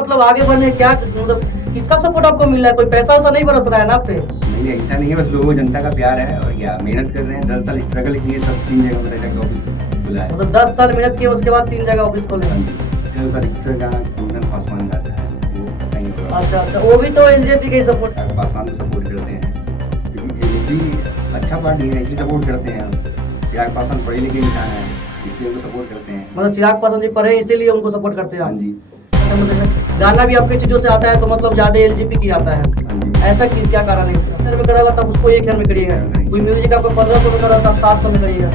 मतलब आगे बढ़ने क्या मतलब किसका सपोर्ट आपको मिल रहा है? कोई पैसा वैसा नहीं बरस रहा है ना आप पे? नहीं ऐसा नहीं है, बस लोगों जनता का प्यार है और क्या मेहनत कर रहे हैं। 10 साल स्ट्रगल किए, सब 3 जगह पर जाकर ऑफिस खुला है। मतलब 10 साल मेहनत किए उसके बाद 3 जगह ऑफिस खोले। हाँ जी, चल पर एक्टर गाना कुंदन पासवान गाता है, वो कहीं होगा। अच्छा, वो भी तो एलजेपी का ही सपोर्ट। पासवान को सपोर्ट करते हैं क्योंकि एलजेपी अच्छा पार्टी है, इसलिए सपोर्ट करते हैं हम। चिराग पासवान पढ़े लिखे इंसान है, इसलिए उनको सपोर्ट करते हैं। मतलब चिराग पासवान जी पढ़े इसीलिए उनको सपोर्ट करते हैं हाँ आप? जी। मतलब गाना भी आपके चीजों से आता है तो मतलब ज्यादा एलजीपी की आता है। हाँ जी। ऐसा क्या कारण है इसका? 1000 में करा होगा तब उसको 1000 में करिएगा। कोई म्यूजिक आपको 1500 में करा होगा तब 700 में करिएगा।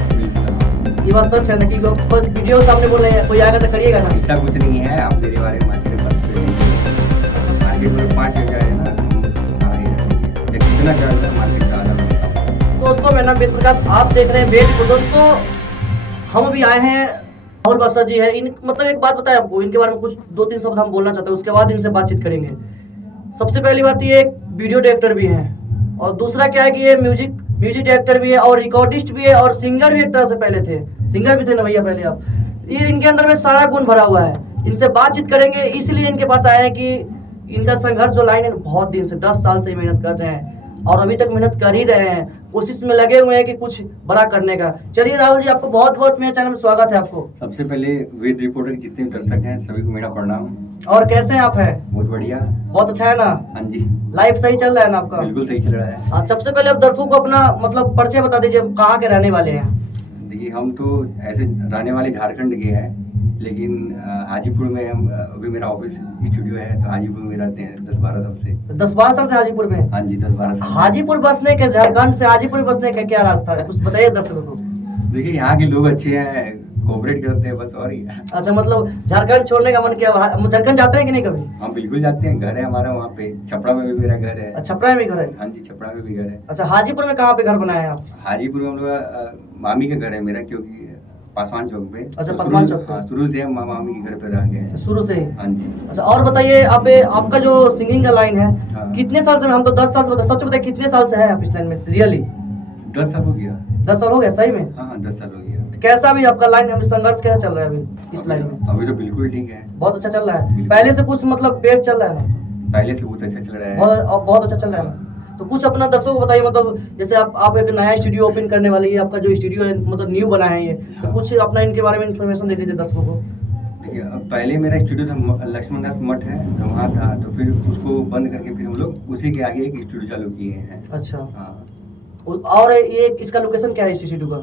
ये बात सच है ना कि बस वीडियो सामने बोल रहे हैं, कोई आएगा तो करिएगा ना? ऐसा कुछ नहीं है, आप मेरे बारे में मार्केट में 5 जगह है ना, कितना क्या मार्केट का आधा। दोस्तों मेरा नाम वेद प्रकाश, आप देख रहे हैं वेद। तो दोस्तों हम अभी आए हैं, राहुल बादशाह जी है। इन मतलब एक बात बताएं आपको, इनके बारे में कुछ 2-3 शब्द हम बोलना चाहते हैं, उसके बाद इनसे बातचीत करेंगे। सबसे पहली बात ये एक वीडियो डायरेक्टर भी हैं और दूसरा क्या है कि ये म्यूजिक डायरेक्टर भी है और रिकॉर्डिस्ट भी है और सिंगर भी एक तरह से पहले थे। सिंगर भी थे ना भैया पहले आप? ये इनके अंदर में सारा गुण भरा हुआ है। इनसे बातचीत करेंगे, इसलिए इनके पास आए हैं कि इनका संघर्ष जो लाइन है बहुत दिन से 10 साल से मेहनत कर रहे हैं और अभी तक मेहनत कर ही रहे हैं, कोशिश में लगे हुए हैं कि कुछ बड़ा करने का। चलिए राहुल जी, आपको बहुत बहुत मेरे चैनल में स्वागत है आपको। सबसे पहले वेद रिपोर्टर के जितने भी दर्शक हैं सभी को मेरा प्रणाम। और कैसे हैं आप? है बहुत बढ़िया। बहुत अच्छा है ना? हाँ जी, लाइफ सही चल रहा है ना आपका? बिल्कुल सही चल रहा है। आज सबसे पहले आप दर्शकों को अपना मतलब परिचय बता दीजिए, कहाँ के रहने वाले हैं? देखिए हम तो ऐसे रहने वाले झारखंड के हैं, लेकिन हाजीपुर में हम अभी मेरा ऑफिस स्टूडियो है, तो हाजीपुर में रहते हैं 10-12 साल से। 10-12 साल से हाजीपुर में? हाँ जी, 10-12 साल। हाजीपुर बसने के, झारखंड से हाजीपुर बसने का क्या रास्ता है, कुछ बताइए दर्शकों को। देखिए यहाँ के लोग अच्छे हैं, कोऑपरेट करते हैं बस, और ही। अच्छा, मतलब झारखंड छोड़ने का मन किया? झारखंड जाते हैं कि नहीं कभी? हम बिल्कुल जाते हैं, घर है हमारा वहाँ पे, छपरा में भी मेरा घर है। छपरा में घर है? हाँ जी, छपरा में भी घर है। अच्छा, हाजीपुर में कहाँ पे घर बनाया है आप? हाजीपुर में हम लोग मामी का घर है मेरा, क्योंकि पासवान चौक पे। अच्छा, पासवान चौक पे। हाँ, शुरू से हम मामी के घर पे रह गए हैं। शुरू से ही? हाँ जी। अच्छा, और बताइए आप, आपका जो सिंगिंग का लाइन है हाँ। कितने साल से? हम तो 10 साल से बता, सबसे बताइए कितने साल से है आप इस लाइन में रियली? 10 साल हो गया। 10 साल हो गया सही में? हाँ, 10 साल हो गया। तो कैसा भी आपका लाइन संघर्ष कैसा चल रहा है अभी इस लाइन में? अभी तो बिल्कुल ठीक है, बहुत अच्छा चल रहा है? पहले से कुछ मतलब पेट चल रहा है ना? पहले से बहुत अच्छा चल रहा है। बहुत अच्छा चल रहा है ना? तो कुछ अपना दर्शकों को बताइए, मतलब जैसे आप एक नया स्टूडियो ओपन करने वाले, ये आपका जो स्टूडियो है मतलब न्यू बना है ये, तो कुछ अपना इनके बारे में इन्फॉर्मेशन दे दीजिए दर्शकों को। देखिए पहले मेरा स्टूडियो था लक्ष्मण दास मठ है, तो वहाँ था, तो फिर उसको बंद करके फिर हम लोग उसी के आगे एक स्टूडियो चालू किए हैं। अच्छा। हाँ। और ये इसका लोकेशन क्या है इस स्टूडियो का?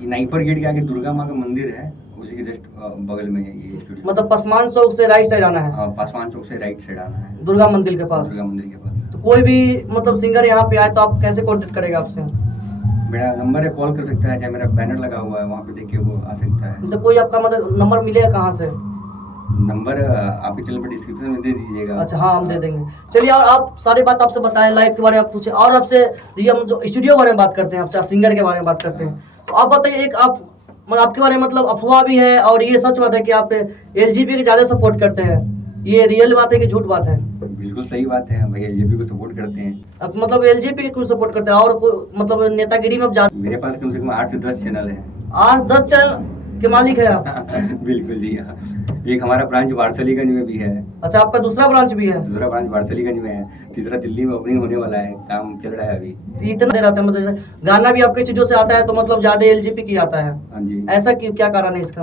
ये नाइपर गेट के आगे दुर्गा माँ का मंदिर है, उसी के जस्ट बगल में है ये स्टूडियो। मतलब पासवान चौक से राइट साइड आना है? हाँ, पासवान चौक से राइट साइड आना है, दुर्गा मंदिर के पास। दुर्गा मंदिर के पास। तो कोई भी मतलब सिंगर यहाँ पे आए तो आप कैसे कॉन्टेक्ट करेगा आपसे? मेरा नंबर है, कॉल कर सकता है, चाहे मेरा बैनर लगा हुआ है वहाँ पे देख के वो आ सकता है। तो कोई आपका मतलब नंबर मिलेगा कहाँ से? नंबर आपके चैनल पर डिस्क्रिप्शन में दे दीजिएगा। अच्छा, हाँ हम दे देंगे। चलिए, और आप सारी बात आपसे बताएं, लाइफ के बारे में आप पूछे और आपसे ये हम जो स्टूडियो के बारे में बात करते हैं, आपसे सिंगर के बारे में बात करते हैं, तो आप बताइए एक आप आपके बारे में मतलब अफवाह भी है और ये सच बात है कि आप एलजीबी के ज़्यादा सपोर्ट करते हैं, ये रियल बात है कि झूठ बात है? बिल्कुल सही बात है भाई, एलजेपी को सपोर्ट करते हैं। अब मतलब एलजीबी को सपोर्ट करते हैं और मतलब नेतागिरी में आप मेरे पास कम से कम 8 से 10 चैनल है। 8-10 चैनल के मालिक है आप? बिल्कुल जी हाँ। एक हमारा ब्रांच वारसलीगंज में भी है। अच्छा, आपका दूसरा ब्रांच भी है? दूसरा ब्रांच वारसलीगंज में है, तीसरा दिल्ली में ओपनिंग होने वाला है, काम चल रहा है अभी। इतना दे रहता है मतलब जैसे गाना भी आपके चीजों से आता है तो मतलब ज्यादा एलजीपी की आता है? हाँ जी। ऐसा क्या कारण है इसका?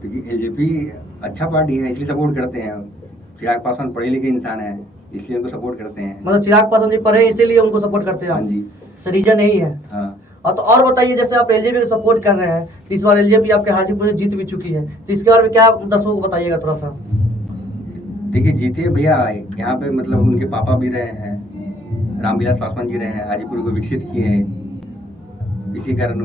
क्योंकि एलजेपी अच्छा पार्टी है, इसलिए सपोर्ट करते हैं। चिराग पासवान पढ़े लिखे इंसान है, इसलिए उनको सपोर्ट करते हैं। मतलब चिराग पासवान जी पढ़े इसीलिए उनको सपोर्ट करते हैं? हाँ जी। तो रीजन यही है? हाँ। और बताइए, जैसे आप एलजेपी को सपोर्ट कर रहे हैं तो इस बार एलजेपी आपके हाजीपुर से जीत भी चुकी है, तो इसके बारे में क्या दर्शकों को बताइएगा थोड़ा सा? देखिए जीते भैया, यहाँ पे मतलब उनके पापा भी रहे हैं, रामविलास पासवान जी रहे हैं, हाजीपुर को विकसित किए हैं, इसी कारण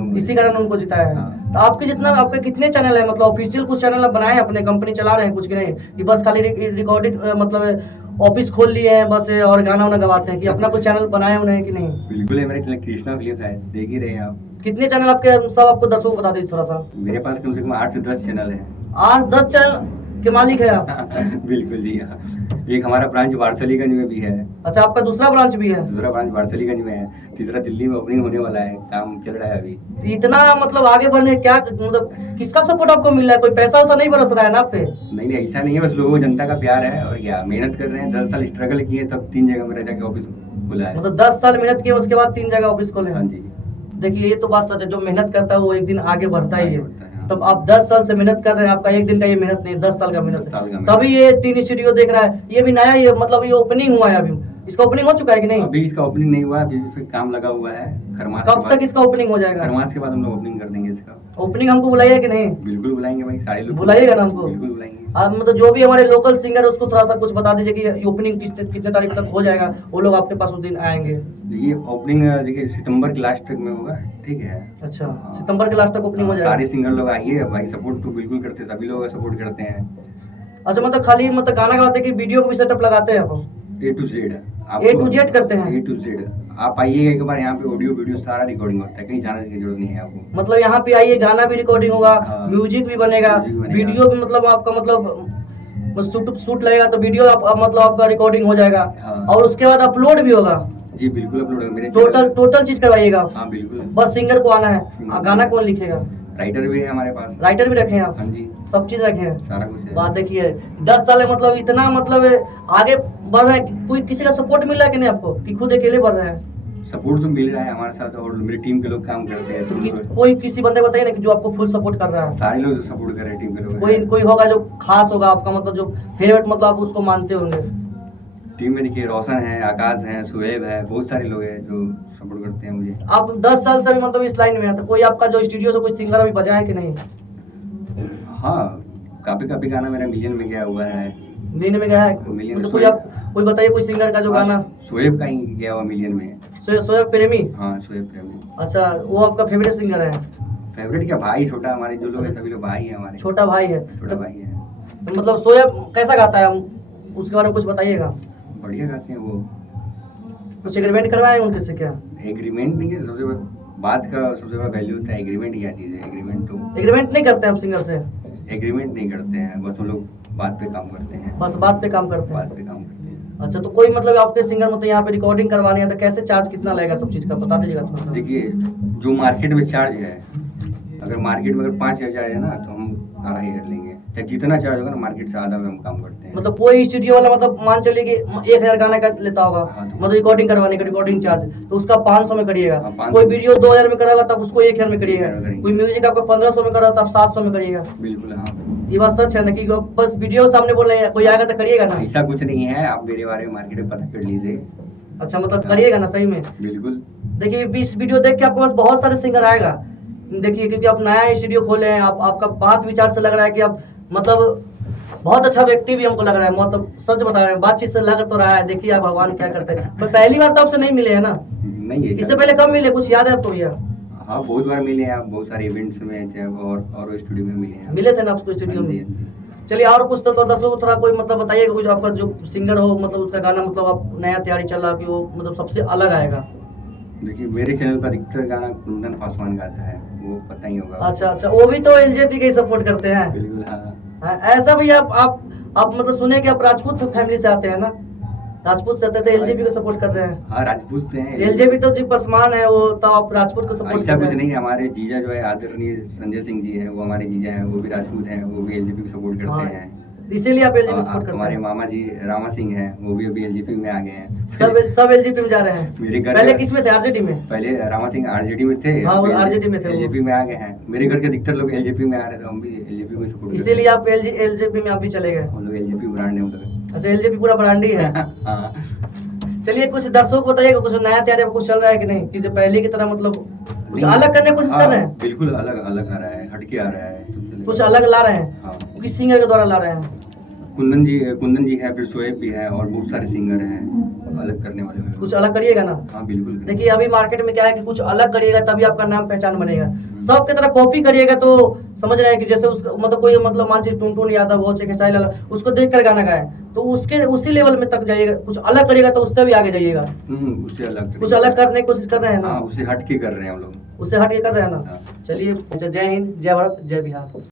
उनको जिताया है। हाँ। तो आपके कितने चैनल है, मतलब ऑफिशियल कुछ चैनल आप बनाए हैं, अपने कंपनी चला रहे हैं कुछ कि नहीं, कि बस खाली रिकॉर्डेड मतलब ऑफिस खोल लिए हैं बस और गाना वाना गवाते हैं, कि अपना कुछ चैनल बनाए हुए हैं कि नहीं? बिल्कुल है, मेरे चैनल कृष्णा फिल्म है, देख ही रहे हैं आप। कितने चैनल आपके, सब आपको दर्शकों को बता दीजिए थोड़ा सा। मेरे पास कम से कम 8 से 10 चैनल है। 8-10 चैनल के मालिक है आप? बिल्कुल जी हाँ। एक हमारा ब्रांच वारसलीगंज में भी है, अच्छा, आपका दूसरा ब्रांच भी है? दूसरा ब्रांच वारसलीगंज में है, तीसरा दिल्ली में ओपनिंग होने वाला है, काम चल रहा है अभी। इतना मतलब आगे बढ़ने क्या मतलब किसका सपोर्ट आपको मिल रहा है? कोई पैसा वैसा नहीं बरस रहा है ना आप पे? नहीं नहीं ऐसा नहीं है, बस लोगों को जनता का प्यार है और क्या, मेहनत कर रहे हैं, 10 साल स्ट्रगल किए तब 3 जगह मेरा जाके ऑफिस खुला है। मतलब 10 साल मेहनत किए उसके बाद 3 जगह ऑफिस खोले हाँ हैं। जी। देखिए ये तो बात सच है, जो मेहनत करता है वो एक दिन आगे बढ़ता ही आगे है। बढ़ता है, हाँ। तब आप 10 साल से मेहनत कर रहे हैं, आपका एक दिन का ये मेहनत नहीं है, 10 साल का मेहनत 10 साल का है। मेहनत। तभी ये 3 स्टूडियो देख रहा है। ये भी नया, ये मतलब ये ओपनिंग हुआ है अभी, इसका ओपनिंग हो चुका है कि नहीं? अभी इसका ओपनिंग नहीं हुआ, अभी इस पे काम लगा हुआ है। खरमास कब तक इसका ओपनिंग हो जाएगा? खरमास के बाद हम लोग ओपनिंग कर देंगे इसका। ओपनिंग हमको बुलाइए कि नहीं? बिल्कुल बुलाएंगे भाई, सारे लोग बुलाइएगा ना हमको? बिल्कुल बुलाएंगे। आप मतलब जो भी हमारे लोकल सिंगर है उसको थोड़ा सा कुछ बता दीजिए कि ओपनिंग कितने तारीख तक हो जाएगा, वो लोग आपके पास उस दिन आएंगे। ये ओपनिंग देखिए सितंबर के लास्ट तक में होगा, ठीक है। अच्छा, हाँ। सितंबर के लास्ट तक ओपनिंग हो सारे जाएगा। सिंगर लोग आइए भाई, सपोर्ट तो बिल्कुल करते हैं, सभी लोग सपोर्ट करते हैं। अच्छा, मतलब खाली मतलब गाना गाते हैं कि वीडियो को भी सेटअप लगाते हैं आप? A to Z A to Z करते हैं? A to Z। आप आइए एक बार, यहाँ पे ऑडियो वीडियो सारा रिकॉर्डिंग होता है, कहीं जाने की जरूरत नहीं है आपको। मतलब यहाँ पे आइए, गाना भी रिकॉर्डिंग होगा, हाँ। म्यूजिक भी बनेगा, म्यूजिक बनेगा। वीडियो भी मतलब आपका मतलब शूट लगेगा तो वीडियो आप मतलब आपका रिकॉर्डिंग हो जाएगा। हाँ। और उसके बाद अपलोड भी होगा। जी बिल्कुल अपलोड होगा मेरे टोटल चीज करवाइएगा आप। हाँ बिल्कुल। बस सिंगर को आना है, सिंगर गाना को। कौन लिखेगा? राइटर भी है हमारे पास। राइटर भी रखे हैं आप? हाँ जी, सब चीज रखे हैं? सारा कुछ है। बात देखिए, 10 साल है मतलब इतना मतलब आगे बढ़ रहे हैं। कोई किसी का सपोर्ट मिल रहा है कि नहीं आपको, कि खुद अकेले बढ़ रहे हैं? सपोर्ट तो मिल रहा है हमारे साथ, और मेरी टीम के लोग काम करते हैं, तो कोई किसी बंदे बताइए ना कि जो आपको फुल सपोर्ट कर रहा है। सारे लोग सपोर्ट कर रहे हैं, टीम के लोग। कोई होगा जो खास होगा आपका, मतलब जो फेवरेट, मतलब आप उसको मानते होंगे। टीम में देखिए रोशन है, आकाश है, सुहेब है, बहुत सारे लोग हैं जो सपोर्ट करते हैं मुझे। आप 10 साल से भी मतलब इस लाइन में हैं, तो कोई आपका जो स्टूडियो से कोई सिंगर अभी बजा है कि नहीं? हाँ, काफी काफी गाना मेरा मिलियन में गया हुआ है। मिलियन में गया है? मिलियन में तो कोई आप कोई बताइए कोई सिंगर का जो गाना। शोएब का ही गया हुआ मिलियन में। शोएब प्रेमी? हाँ शोएब प्रेमी। अच्छा, वो आपका फेवरेट सिंगर है? फेवरेट क्या, भाई छोटा, हमारे जो लोग हैं सभी लोग भाई हैं हमारे। छोटा भाई है? छोटा भाई है। तो मतलब शोएब कैसा गाता है, उसके बारे में कुछ बताइएगा। बढ़िया गाते हैं वो। कुछ एग्रीमेंट करवाए उनके से क्या? एग्रीमेंट नहीं है, सबसे बड़ा बात का सबसे बड़ा वैल्यू होता है एग्रीमेंट। क्या चीज़ है एग्रीमेंट? तो एग्रीमेंट नहीं करते हैं आप सिंगर से? एग्रीमेंट नहीं करते हैं, बस हम लोग बात पे काम करते हैं। बस बात पे काम करते बात हैं? पे काम करते हैं। अच्छा, तो कोई मतलब आपके सिंगर मतलब यहाँ पे रिकॉर्डिंग करवानी है तो कैसे चार्ज कितना लगेगा, सब चीज़ का बता दीजिएगा थोड़ा सा। देखिए जो मार्केट में चार्ज है, अगर मार्केट में अगर 5,000 है ना तो हम 2,500 लेंगे, चाहे जितना चार्ज होगा ना मार्केट से आधा में हम काम करते हैं। मतलब कोई स्टूडियो वाला मतलब मान चलिए कि 1,000 गाने का लेता होगा, हाँ, तो- मतलब रिकॉर्डिंग करवाने का रिकॉर्डिंग चार्ज, तो उसका 500 में करिएगा। हाँ, 500 कोई वीडियो 2,000 में करागा तब उसको 1,000 में करिएगा। 1,000 में करेंगे। कोई म्यूजिक आपको 1,500 में करागा तब 700 में करिएगा। बिल्कुल हाँ। ये बात सच है ना कि बस वीडियो सामने बोल रहे हैं, कोई आएगा तो करिएगा ना? ऐसा कुछ नहीं है, आप मेरे बारे में मार्केट में पता कर लीजिए। अच्छा, मतलब करिएगा ना सही में? बिल्कुल। देखिए इस वीडियो देख के आपके पास बहुत सारे सिंगर आएगा। देखिए क्योंकि आप नया स्टूडियो खोले हैं, आपका बात विचार से लग रहा है कि आप मतलब बहुत अच्छा व्यक्ति भी हमको लग रहा है, मतलब सच बता रहे हैं, बातचीत से लग तो रहा है। देखिए आप भगवान क्या करते हैं। तो पहली बार तो आपसे नहीं मिले हैं ना? नहीं है इससे पहले कब मिले, कुछ याद है आपको भैया? हाँ बहुत बार मिले हैं आप, बहुत सारे इवेंट्स में चाहे और स्टूडियो में मिले हैं। मिले थे ना आपको स्टूडियो हाँ जी, में? हाँ जी। चलिए और कुछ तो दसो थोड़ा, कोई मतलब बताइएगा कुछ आपका जो सिंगर हो, मतलब उसका गाना मतलब आप नया तैयारी चल रहा कि वो मतलब सबसे अलग आएगा। देखिए मेरे चैनल पर अधिकतर गाना कुंदन पासवान गाता है, वो पता ही होगा। अच्छा, वो भी तो एलजेपी के ही सपोर्ट करते हैं? बिल्कुल हाँ। हाँ, ऐसा भैया आप मतलब सुने कि आप राजपूत फैमिली से आते हैं ना? राजपूत से आते हैं तो एलजेपी को सपोर्ट कर रहे हैं? हाँ राजपूत से हैं। एलजेपी तो जी पसमान है, वो तो आप राजपूत को सपोर्ट ऐसा कर कुछ रहे हैं? नहीं, हमारे जीजा जो है आदरणीय संजय सिंह जी हैं, वो हमारे जीजा हैं, वो भी राजपूत हैं, वो भी एलजेपी को सपोर्ट हाँ, करते हैं। इसीलिए आप एलजेपी सपोर्ट करते हमारे हैं? मामा जी रामा सिंह हैं, वो भी अभी एलजेपी में आ गए हैं। सब एलजेपी में जा रहे हैं? मेरे घर पहले किस में थे, आरजेडी में? पहले रामा सिंह आरजेडी में थे। हाँ, वो RJD में थे वो। एलजेपी में आ गए हैं। मेरे घर के अधिकतर लोग एलजेपी में आ रहे थे, हम भी एलजेपी को सपोर्ट इसीलिए आप एलजेपी में आप भी चले गए? हम लोग एलजेपी ब्रांड है मतलब। अच्छा, एलजेपी पूरा ब्रांड ही है। हाँ चलिए कुछ दर्शकों को बताइएगा, कुछ नया तैयारी कुछ चल रहा है कि नहीं, कि जो पहले की तरह मतलब कुछ नहीं, अलग करने की कोशिश कर रहे हैं? बिल्कुल अलग अलग आ रहा है, हटके आ रहा है। कुछ अलग ला रहे हैं? हाँ। किस सिंगर के द्वारा ला रहे हैं? कुंदन जी है, फिर शोएब भी है, और बहुत सारे सिंगर हैं अलग करने वाले में। कुछ अलग करिएगा ना? हाँ बिल्कुल। देखिए अभी मार्केट में क्या है कि कुछ अलग करिएगा तभी आपका नाम पहचान बनेगा। सब की तरह कॉपी करिएगा तो समझ रहे हैं कि जैसे उसका मतलब कोई मतलब मान लीजिए टुनटुन यादव हो, चाहे खेसारी लाल, उसको देख कर गाना गाए तो उसके उसी लेवल में तक जाइएगा। कुछ अलग करिएगा तो उससे भी आगे जाइएगा। उससे अलग कुछ अलग करने की कोशिश कर रहे हैं ना? हाँ, उससे हटके कर रहे हैं हम लोग। उससे हट के कर रहे हैं ना? हाँ। चलिए, अच्छा, जय हिंद, जय भारत, जय बिहार।